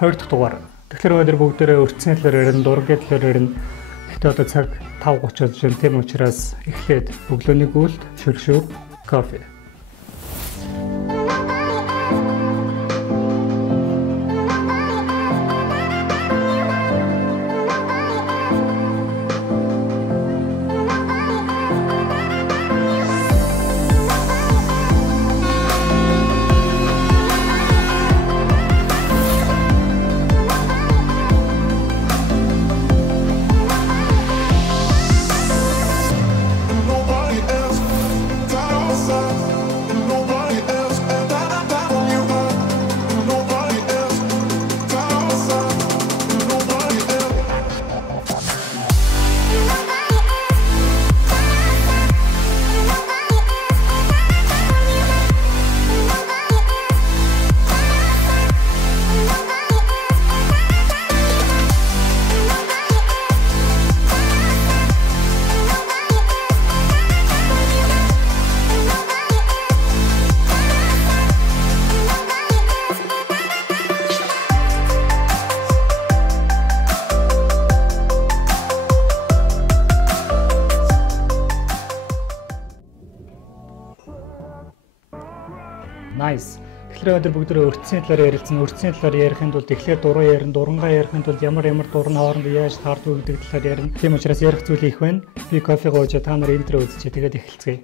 Хоёр дахь дугаар. Тэгэхээр өнөөдөр бүгдээрээ өртсөн талаар ярина, дургийн талаар ярина. Гэхдээ одоо цаг 5:30 болж байна. Тийм учраас эхлээд өглөөний гүйлт, шүршүр, кофе. Nice. Тэгэхээр өнөөдөр бүгдээ өртсөн талаар ярилцсан. Өртсөн талаар ярихын тулд эхлээд дуран ярина, дурангаа ярихын тулд ямар дурны хооронд яаж таарддаг гэдэг талаар ярина. Тийм учраас ярих зүйл их байна. Би кофе гоож та нар интро үзчихье. Тэгээд эхэлцгээе.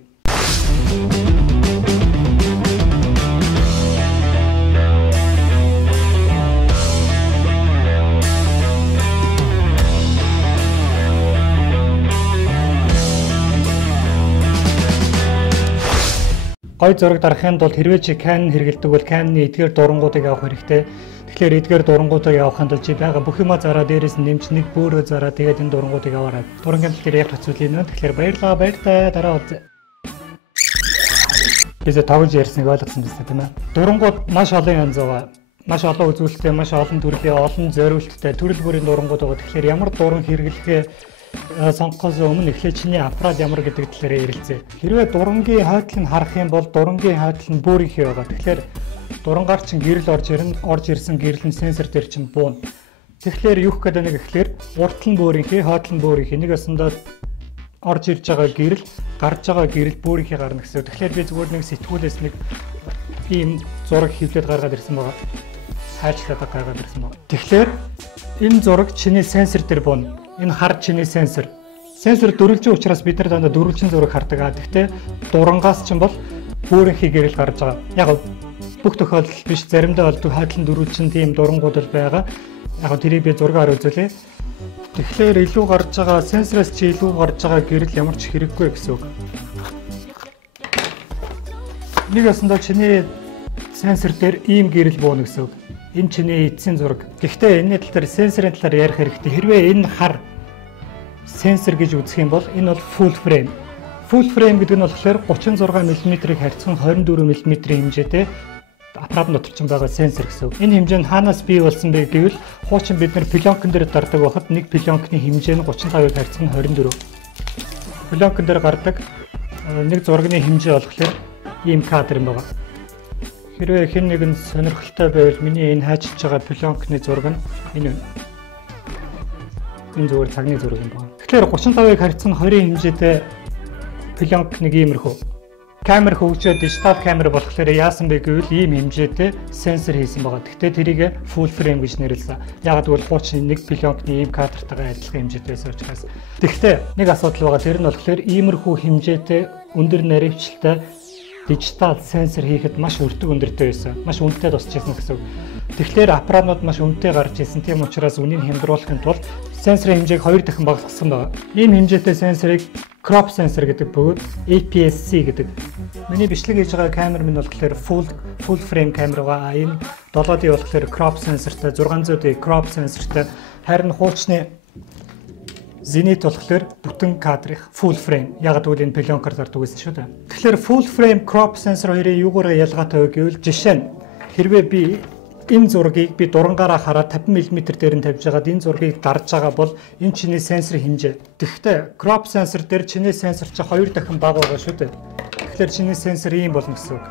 Гой зураг дарахын тулд хэрвээ чи Canon хэрэглэдэг бол Canon-ы эдгээр дурангуудыг авах хэрэгтэй. Тэгэхээр эдгээр дурангуудыг авахын тулд чи байгаа бүх юмаа зараа дээрээс нь нэмж нэг бөөрөө зараа тэгээд энэ дурангуудыг аваарай. Дурангийн талаар яг хэцүүл юм. Тэгэхээр баярлалаа дараа уулзъя. Бид тавж ярьсныг ойлгосон биз дээ тийм ээ. Дурангууд маш олон янз байгаа. Маш олон үзүүлэлттэй, маш олон төрлийн, олон зориулттай төрөл бүрийн дурангууд байгаа. Тэгэхээр ямар дуран хэрэглэхээ сонгохоос өмнө эхлээд чиний аппарат ямар гэдэг талаар ярилцъя. Хэрвээ дурангийн хойдол нь харах юм бол дурангийн хойдол нь бөөрийнхээ байгаа. Тэгэхээр дурангаар чинь гэрэл орж ирсэн гэрэл нь сенсор дээр чинь буун. Тэгэхээр юу гэдэг нэг ихлээр уртл нь бөөрийнхээ, хойдол нь бөөрийнхээ нэг ясандаа орж ирж байгаа гэрэл, гарч байгаа гэрэл бөөрийнхээ гарна гэсэн. Тэгэхээр би зүгээр нэг сэтгүүлээс нэг ийм зураг хэвлээд гаргаад ирсэн байгаа. Хайчлаад гаргаад ирсэн байгаа. Тэгэхээр энэ зураг чиний сенсор дээр буун. Энэ хар чиний сенсор. Сенсор дөрвөлжин учраас бид нар дандаа дөрвөлжин зураг хардаг. Гэхдээ дурангаас чинь бол бөөрийнхий гэрэл гарч байгаа. Яг бүх тохиолдолд биш, заримдаа бол хойдлон дөрвөлжин тийм дурангууд л байгаа. Яг тэрийг би зургаар үзүүлээ. Тэгэхээр илүү гарч байгаа сенсороос чи илүү гарч байгаа гэрэл ямар ч хэрэггүй гэсэн үг. Нэг ясандаа чиний сенсор дээр ийм гэрэл буuna гэсэн үг. Энэ чиний эцсийн зураг. Гэхдээ энэ тал дээр сенсорын талаар ярих хэрэгтэй. Хэрвээ энэ хар сенсор гэж үзэх юм бол энэ бол full frame. Full frame гэдэг нь болохоор 36 мм-ийг харьцан 24 мм-ийн хэмжээтэй аппарат дотор ч байгаа сенсор гэсэн үг. Энэ хэмжээ нь хаанаас бий болсон бэ гэвэл хуучин бид нар пленкэн дээр дардаг байхад нэг пленкны хэмжээ нь 35-ыг харьцан 24. Пленкэн дээр гардаг нэг зургийн хэмжээ болохоор ийм кадр юм байна. Хэрвээ хэн нэгэн сонирхолтой байвал миний энэ хайчилж байгаа пленкны зураг нь энэ байна. Энэ зүгээр цагны зураг юм байна. Тэгэхээр 35-ыг харьцан 20 хэмжээтэй пленк нэг иймэрхүү. Камер хөгжөөд дижитал камер болохоор яасан бэ гэвэл ийм хэмжээтэй сенсор хийсэн байгаа. Гэхдээ тэрийг full frame гэж нэрлэсэн. Яг гэвэл хуучин нэг пленкны ийм кадартайгаа адилхан хэмжээтэй байсан учраас. Гэхдээ нэг асуудал байгаа. Тэр нь болохоор иймэрхүү хэмжээтэй өндөр наривчлалтай дижитал сенсор хийхэд маш өртөг өндөртэй байсан. Маш үнэтэй тусч байсан гэсэн үг. Тэгэхээр аппаратууд маш үнэтэй гарч ирсэн. Тийм учраас үнийг хямдруулахын тулд сенсорын хэмжээг 2 дахин багасгасан байна. Ийм хэмжээтэй сенсорыг crop sensor гэдэг бөгөөд APS-C гэдэг. Миний бичлэг хийж байгаа камер минь болохоор full frame камер байгаа. Энэ 7D болохоор crop sensorтай, 600D crop sensorтай. Харин хуучны Zenith болохоор бүтэн кадрын full frame. Яг гэвэл энэ пленкаар зардаг байсан шүү дээ. Тэгэхээр full frame crop sensor хоёрын юугаараа ялгаатай вэ гэвэл жишээ нь хэрвээ би энэ зургийг би дурангаараа хараад 50 мм дээр нь тавьж байгаад энэ зургийг дарж байгаа бол энэ чиний сенсор хэмжээ. Тэгэхдээ crop sensor дээр чиний сенсор чи 2 дахин бага байгаа шүү дээ. Тэгэхээр чиний сенсор ийм болно гэсэн үг.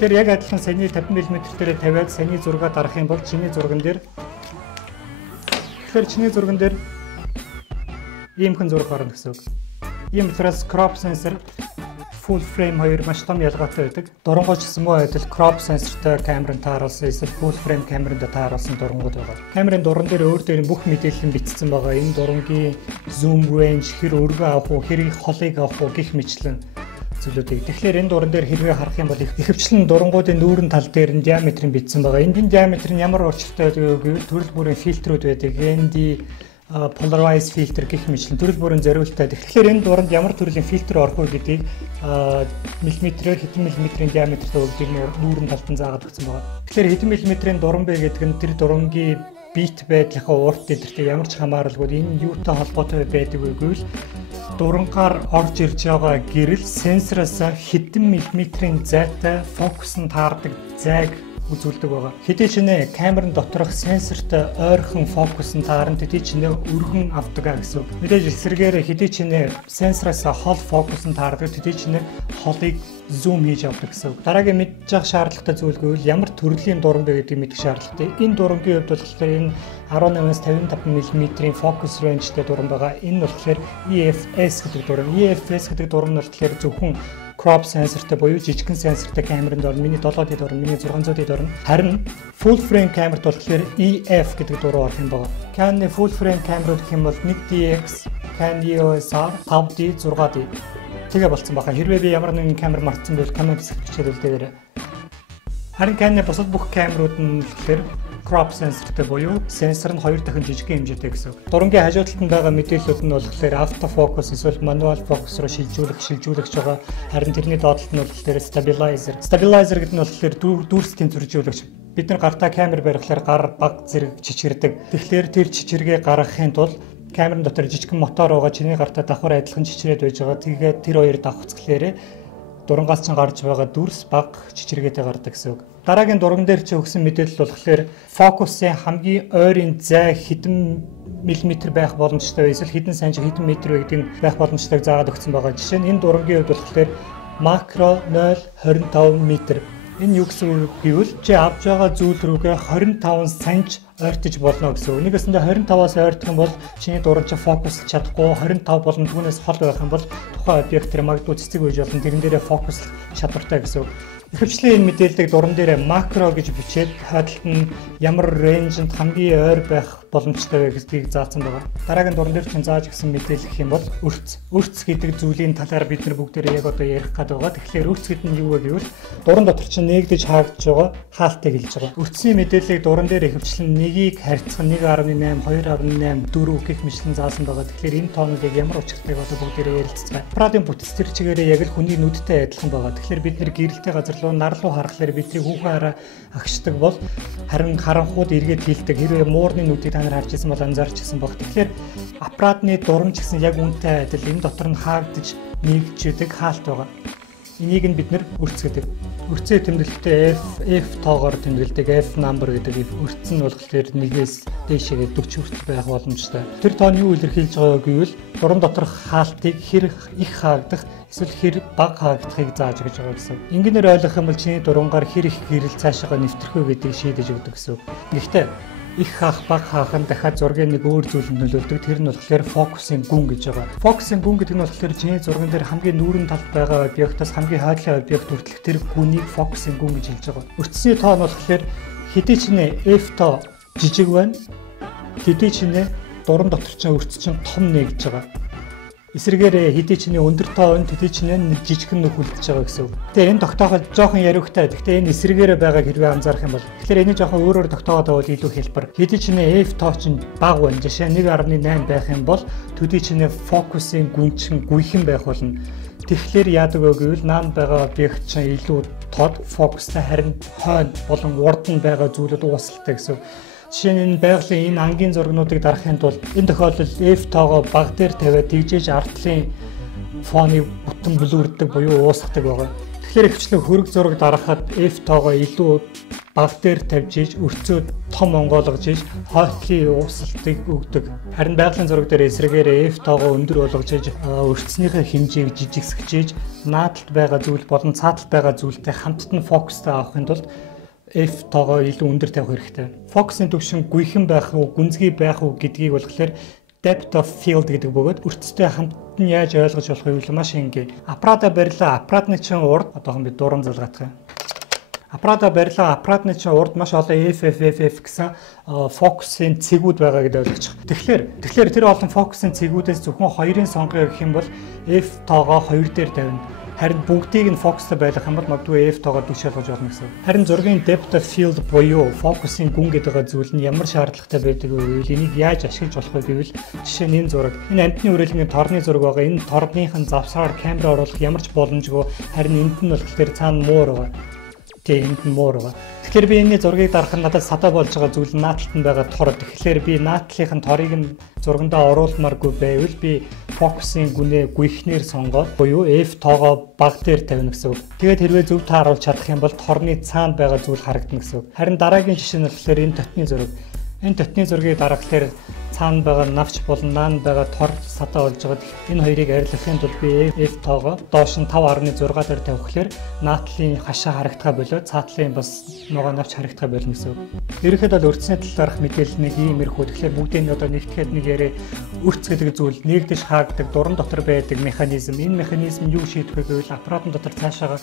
Тэгэхээр яг адилхан саяны 50 мм дээр тавиад саяны зургаа дарах юм бол чиний зурган дээр иймхэн зураг гарна гэсэн үг. Ийм учраас crop sensor full frame хоёр маш том ялгаатай байдаг. Дурангуйч гэсэн муу адил crop sensorтой камерын тааруулсан эсвэл full frame камеранд тааруулсан дурангууд байгаа. Камерын дуран дээр өөр дээр бүх мэдээлэл нь бичсэн байгаа. Энэ дурангийн zoom range, хэр өргөө авах уу, хэрэг холыг авах уу гэх мэтлэн зүйлүүдийг. Тэгэхээр энэ дуран дээр хэрвээ харах юм бол ихэвчлэн дурангуудын нүүрэн тал дээр нь диаметрын бичсэн байгаа. Эндийн диаметр нь ямар урчилтай байдаг гэвэл төрөл бүрийн фильтрүүд байдаг. ND polarized filter гэх мэтлэн төрөл бүрийн зориулттай. Тэгэхээр энэ дуранд ямар төрлийн фильтр орох вэ гэдгийг миллиметрээр хэдэн миллиметрийн диаметртай өгдөг нүүрэн талд нь заагаад өгсөн байгаа. Тэгэхээр хэдэн миллиметрийн дуран бэ гэдэг нь тэр дурангийн бит байдлынхаа урт дэлгэртэй ямар ч хамааралгүй энэ юутай холбоотой байдаг вэ гэвэл дурангаар орж ирж байгаа гэрэл сенсороос хэдэн миллиметрийн зайтай фокус нь таардаг зайг үзүүлдэг байгаа. Хэдий ч нэ камерын доторх сенсортой ойрхон фокус нь таарна, хэдий ч нэ өргөн авдаг гэсэн үг. Мэдээж эсрэгээр хэдий ч нэ сенсороос хол фокус нь таардаг, хэдий ч нэ холыг зум хийж авдаг гэсэн үг. Дараагийн мэдж явах шаардлагатай зүйл гэвэл ямар төрлийн дуран бэ гэдгийг мэдэх шаардлагатай. Энэ дурангийн хувьд болохоор энэ 18-аас 55 мм-ийн focus range-тэй дуран байгаа. Энэ болохоор EFS гэдэг дуран. EFS гэдэг дуран нь болохоор зөвхөн crop sensorтэй буюу жижигхэн сенсортой камеранд орно. Миний 7D дуран, миний 600D дуран. Харин full frame камерт болохоор EF гэдэг дуран орох юм байна. Canon full frame камерууд гэх юм бол 1DX, Canon EOS R, 5D, 6D тэгээ болцсон баха. Хэрвээ би ямар нэгэн камер мартсан бол comment хэсэгт бичээд үлдээгээрэй. Харин Canon бусад бүх камерууд нь болохоор crop sensorтэй буюу сенсор нь 2 дахин жижигхэн хэмжээтэй гэсэн. Дурангийн хажуу талд байгаа мэдээллүүд нь болохоор автофокус эсвэл manual focus руу шилжүүлэгч байгаа. Харин тэрний доотлолт нь болохоор stabilizer. Stabilizer гэдэг нь болохоор дүүрс тэнцвэржүүлэгч. Бид нар гартаа камер барихлаар гар баг зэрэг чичирдэг. Тэгэхээр тэр чичиргээ гаргахын тулд камерын дотор жижигхэн мотор байгаа, чиний гартаа давхар адилхан чичрээд байж байгаа. Тэгээд тэр хоёр давхцглээрээ дурангаас ч гарч байгаа дүрс баг чичиргээтэй гардаг гэсэн үг. Дараагийн дуран дээр чи өгсөн мэдээлэл болохоор фокусын хамгийн ойрын зай хэдэн миллиметр байх боломжтой вэ? Эсвэл хэдэн санж хэдэн метр вэ гэдэг нь байх боломжтойг заагаад өгсөн байгаа. Жишээ нь энэ дурангийн хувьд болохоор макро 0.25 м. Энэ юу гэсэн үг гэвэл чи авж байгаа зүйл рүүгээ 25 санж ойртож болно гэсэн үг. Нэгсэндээ 25-аас ойртох юм бол чиний дуран чи фокуслж чадахгүй, 25 болон түүнээс хол байх юм бол тухайн объектээр магадгүй цэцэг үеж болно. Тэрэн дээрээ фокус чадвартай гэсэн үг. Ихэвчлэн энэ мэдээллийг дуран дээрээ макро гэж бичээд хадалт нь ямар рейнжэнд хамгийн ойр байх боломжтой вэ гэдгийг заасан байгаа. Дараагийн дуран дээр чинь зааж гисэн мэдээлэл гэх юм бол өрц. Өрц гэдэг зүйлийн талаар бид нар бүгдээрээ яг одоо ярих гээд байгаа. Тэгэхээр өрц гэдэг нь юу вэ гэвэл дуран дотор чинь нэгдэж хаагдж байгаа хаалтыг хэлж байгаа. Өрцний мэдээллийг дуран дээр ихэвчлэн нэгийг харьцах 1.8, 2.8, 4 гэх мэтлэн заасан байгаа. Тэгэхээр энэ тоонуудыг ямар учиртайг одоо бүгдээрээ ярилцгаая. Аппаратын бүтц төр чигээрээ яг л хүний нүдтэй адилхан байгаа. Тэгэхээр бид нар гэрэлтэй газар нар руу харахаар бидний хүүхэн хараа агшдаг бол харин харанхууд эргээд хилдэг. Хэрвээ муурны нүдийг та нар харж ирсэн бол анзаарч ирсэн баг. Тэгэхээр аппаратны дуран ч гэсэн яг үнэтэй адил энэ дотор нь хаагдж нэгждэг хаалт байгаа. Энийг нь бид нэр өрц гэдэг. Өрцөө тэмдэглэлтэй F тоогоор тэмдэглэдэг F number гэдэг. Өрц нь болохоор 1-ээс дээшээ 40 хүртэл байх боломжтой. Тэр тоон юу илэрхийлж байгаа гэвэл дуран доторх хаалтыг хэр их хаагдах эсвэл хэр бага хаагдахыг зааж өгч байгаа гэсэн. Ингээнээр ойлгох юм бол чиний дурангаар хэр их гэрэл цаашаа нэвтрэх вэ гэдгийг шийдэж өгдөг гэсэн. Гэхдээ их хаах бага хаах нь дахиад зургийн нэг өөр зүйлд нөлөөлдөг. Тэр нь болохоор фокусын гүн гэж байгаа. Фокусын гүн гэдэг нь болохоор чиний зурган дээр хамгийн нүүрэн талд байгаа объектоос хамгийн хойдлын объект хүртэлх тэр гүнийг фокусын гүн гэж хэлж байгаа. Өртсний тоо нь болохоор хэдий ч нэ F тоо жижиг байна. Хэдий ч нэ дуран дотор чинь өртс чинь том нэ гэж байгаа. Эсрэгээр хэдий ч нэ өндөр тоо өн хэдий ч нэ жижигхэн нөхөлдөж байгаа гэсэн үг. Тэгээ энэ тогтооход жоохон яриугтай. Гэхдээ энэ эсрэгээр байгааг хэрвээ анзаарах юм бол тэгэхээр энэ жоохон өөрөөр тогтоогоод байвал илүү хэлбэр. Хэдий ч нэ F тоо чинь бага байна. Жишээ 1.8 байх юм бол төдий ч нэ фокусын гүн чинь гүйхэн байх болно. Тэгэхээр яадаг вэ гэвэл наанд байгаа объект чинь илүү тод фокустай харин хойно болон урд нь байгаа зүйлүүд уусалтай гэсэн. Жишээ нь байгалийн энэ ангийн зургнуудыг дарахын тулд энэ тохиолдолд F тоогоо баг дээр тавиад тэгжээж артлын фоны бүтэн блүрдэг буюу уусгадаг байгаа. Тэгэхээр ихчлэн хөрөг зураг дарахад F тоогоо илүү баг дээр тавьж иж өрцөө том онгойлгож иж хойтлын уусалтыг өгдөг. Харин байгалийн зураг дээр эсрэгээр F тоогоо өндөр болгож иж өрцснийхээ хэмжээг жижигсгэж иж наадталд байгаа зүйл болон цааталд байгаа зүйлтэй хамтд нь фокустай авахын тулд F тоогоо илүү өндөр тавих хэрэгтэй. Фокусын түвшин гүйхэн байх уу, гүнзгий байх уу гэдгийг болохоор depth of field гэдэг бөгөөд өрцтэй хамт нь яаж ойлгож болох вэ маш энгийн. Аппарата барилаа, аппаратны чинь урд одоохон би дуран залгаах юм. Аппарата барилаа, аппаратны чинь урд маш олон FFFF гэсэн фокусын цэгүүд байгаа гэдээ ойлгочих. Тэгэхээр тэр олон фокусын цэгүүдээс зөвхөн хоёрын сонгоё гэх юм бол F тоогоо 2 дээр тавина. Харин бүгдийг нь фокустай байлгах юм бол магадгүй F тоогоо дүгш ялгаж болно гэсэн. Харин зургийн depth of field буюу фокусын гүн гэдэг зүйл нь ямар шаардлагатай байдаг вэ? Энийг яаж ашиглаж болох вэ гэвэл жишээ нь энэ зураг. Энэ амьтны үрэлгийн торны зураг байгаа. Энэ торныхын завсаар камера оруулах ямар ч боломжгүй. Харин энд нь болохоор цаана муур байгаа. Энд нь муур байгаа. Тэгэхээр би энэ зургийг дарах нь надад садаа болж байгаа зүйл нь наадлалт нь байгаа тор. Тэгэхээр би наадлалын торыг нь зургандаа оруулмааргүй байвал би фокусын гүнээ гүйхнээр сонгоод буюу F тоогоо баг дээр тавина гэсэн үг. Тэгээд хэрвээ зөв тааруулж чадах юм бол торны цаанд байгаа зүйл харагдана гэсэн үг. Харин дараагийн жишээ нь болохоор энэ дотны зураг. Энэ дотны зургийг дараахлаар цаана байгаа навч болон наанд байгаа тор садаа болж байгаа. Энэ хоёрыг арилгахын тулд би F тоогоо доош нь 5.6 дээр тавихлаар наадлын хашаа харагдгаа болоо цаатлын бас нөгөө навч харагдгаа болно гэсэн үг. Ерөнхийдөө бол өрцний талаарх мэдээлэл нэг иймэрхүү. Тэгэхээр бүгдийг нь одоо нэгтгэхэд нэг яриа өрц гэдэг зүйл нэгдэж хаагддаг дуран дотор байдаг механизм. Энэ механизм юу шийдэх вэ гэвэл аппаратн дотор цаашаага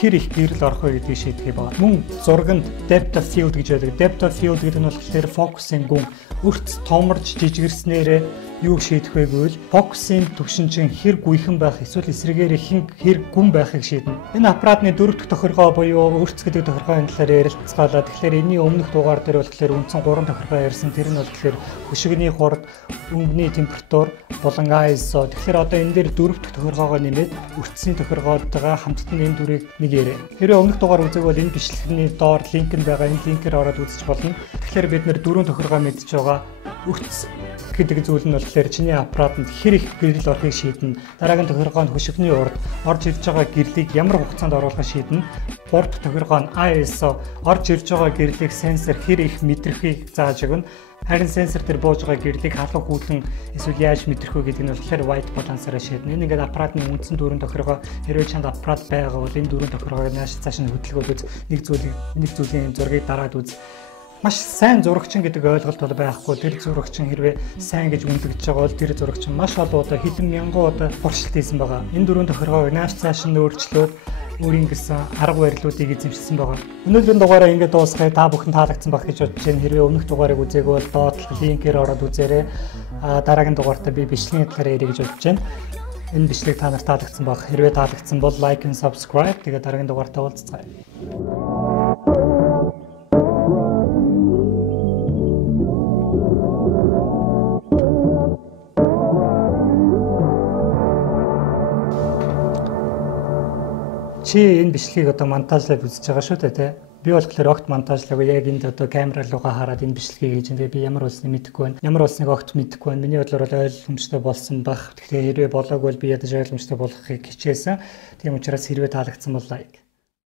хэр их гэрэл орох вэ гэдгийг шийдэх байна. Мөн зурганд depth of field гэж байдаг. Depth of field гэдэг нь болохоор фокусын гүн өрц томорж жижигэрснээр юу шийдэх вэ гэвэл фокусын түвшин чинь хэр гүйхэн байх эсвэл эсрэгээр хэр гүн байхыг шийднэ. Энэ аппаратны дөрөв дэх тохиргоо буюу өрц гэдэг тохиргооны талаар ярилцгаалаа. Тэгэхээр энэний өмнөх дугаар дээр болохоор үндсэн 3 тохиргоо ярьсан. Тэр нь бол тэгэхээр хөшигний хурд, өнгөний температур болон ISO. Тэгэхээр одоо энэ дээр дөрөв дэх тохиргоогоо нэмээд өрцсийн тохиргоотойгоо хамтд нь энэ дүрийг нэг яриа. Хэрвээ өмнөх дугаар үзег бол энэ бичлэгний доор линк нь байгаа. Энэ линкээр ороод үзэж болно. Тэгэхээр бид нэр дөрвөн тохиргоо мэдж байгаа. Өрц гэдэг зүйл нь болохоор чиний аппаратанд хэр их гэрэл орохыг шийднэ. Дараагийн тохиргоонд хөшигний урд орж ирж байгаа гэрлийг ямар хугацаанд оруулахыг шийднэ. Гурав дахь тохиргоо нь ISO орж ирж байгаа гэрлийг сенсор хэр их мэдрэхийг зааж өгнө. Харин сенсор дээр бууж байгаа гэрлийг халуун хүүлэн эсвэл яаж мэдрэх вэ гэдэг нь болохоор white balance-аараа шийднэ. Энэ ингээд аппаратны үндсэн дөрвөн тохиргоо хэрвээ чанд аппарат байгаа бол энэ дөрвөн тохиргоог цааш нь хөдөлгөөд үз. Нэг зүйлийн зургийг дараад үз. Маш сайн зурагчин гэдэг ойлголт бол байхгүй. Тэр зурагчин хэрвээ сайн гэж үнэлэгдэж байгаа бол тэр зурагчин маш олон удаа хэдэн мянган удаа туршилт хийсэн байгаа. Энэ дөрвөн тохиргоог нааш цааш нь өөрчлөөд өөрийн гэсэн арга барилуудыг эзэмшсэн байгаа. Өнөөдрийн дугаараа ингээд дуусгая. Та бүхэн таалагдсан байх гэж бодож байна. Хэрвээ өмнөх дугаарыг үзээгүй бол доод линкээр ороод үзээрэй. Дараагийн дугаартаа би бичлэгийн талаар ярих гэж бодож байна. Энэ бичлэг та нарт таалагдсан байх. Хэрвээ таалагдсан бол like and subscribe. Тэгээд дараагийн дугаартаа уулзцгаая. Чи энэ бичлэгийг одоо монтажлаад үзэж байгаа шүү дээ, тий. Би болохоор огт монтажлаагүй. Яг энд одоо камера руугаа хараад энэ бичлэгийг хийж байгаа. Би ямар улсныг мэдэхгүй байна. Ямар улсныг огт мэдэхгүй байна. Миний бодлоор бол ойлгомжтой болсон баг. Тэгэхээр хэрвээ болоогүй бол би ядаж ойлгомжтой болгохыг хичээсэн. Тийм учраас хэрвээ таалагдсан бол лайк